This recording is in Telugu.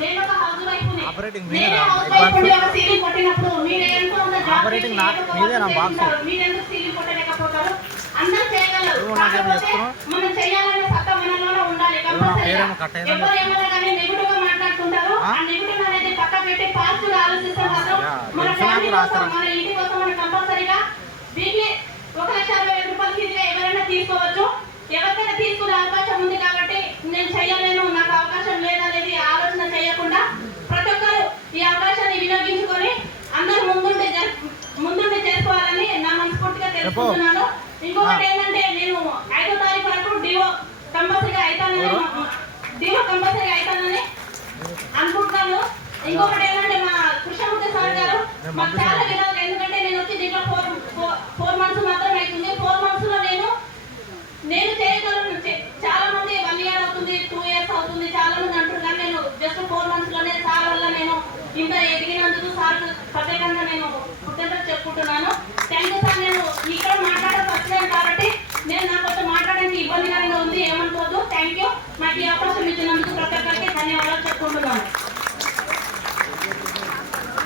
నేను ఒక హౌస్ వైఫ్ ని. ఆపరేటింగ్ నేను హౌస్ వైఫ్ ని. ఒక సీలింగ్ కొట్టినప్పుడు మీరు ఎంత ఉన్న జాబ్ ఆపరేటింగ్ మీదే నా బాక్స్. మీరు ఎందుకు సీలింగ్ కొట్టలేకపోతారు? అందరూ చేయగలరు. కాకపోతే మనం చేయాలనే సత్తా మనలోనే ఉండాలి. కంపల్సరీగా ఎవరు ఏమన్నా కానీ నెగిటివ్ గా మాట్లాడుతుంటారు. ఆ నెగిటివ్ అనేది పక్క పెట్టి పాజిటివ్ గా ఆలోచిస్తే మాత్రం మన ఫ్యామిలీ కోసం, మన ఇంటి కోసం మనం కంపల్సరీగా వీక్లీ 1,60,000 రూపాయలు ఫీజుగా ఎవరైనా తీసుకోవచ్చు. ఎవరికైనా తీసుకునే అవకాశం ఉంది కాబట్టి నేను చేయలేను, నాకు అవకాశం లేదనేది ఆలోచన చేయకుండా ప్రతి ఒక్కరు ఈ అవకాశాన్ని వినియోగించుకొని అందరూ ముందుండి చేసుకోవాలని నా మనస్ఫూర్తిగా తెలుసుకుంటున్నాను. ఇంకొకటి ఏంటంటే నేను 5వ తారీఖు వరకు డివో కంపల్సరీగా అవుతానని అనుకుంటున్నాను. ఇంకొకటి ఏంటంటే మా కృష్ణమూర్తి సార్ గారు మాకు చాలా విధాలు, ఎందుకంటే నేను వచ్చి దీంట్లో 4 మంత్స్ మాత్రమే అవుతుంది. 4 మంత్స్ లో నేను చేయగలను. చాలా మంది 1 ఇయర్ అవుతుంది, 2 ఇయర్స్ అవుతుంది చాలా మంది అంటారు, కానీ నేను జస్ట్ 4 మంత్స్ లోనే సార్ వల్ల నేను ఇంత ఎదిగినందుకు సార్ ప్రత్యేకంగా నేను కృతజ్ఞతలు చెప్పుకుంటున్నాను. Thank you sir. నేను ఇక్కడ మాట్లాడాల్సి వచ్చినాను కాబట్టి నాకు కొంచెం మాట్లాడడానికి ఇబ్బందికరంగా ఉంది, ఏమనుకోవద్దు. Thank you. నాకు ఈ అవకాశం ఇచ్చినందుకు ప్రతి ఒక్కరికి ధన్యవాదాలు చెప్పుకుంటున్నాను.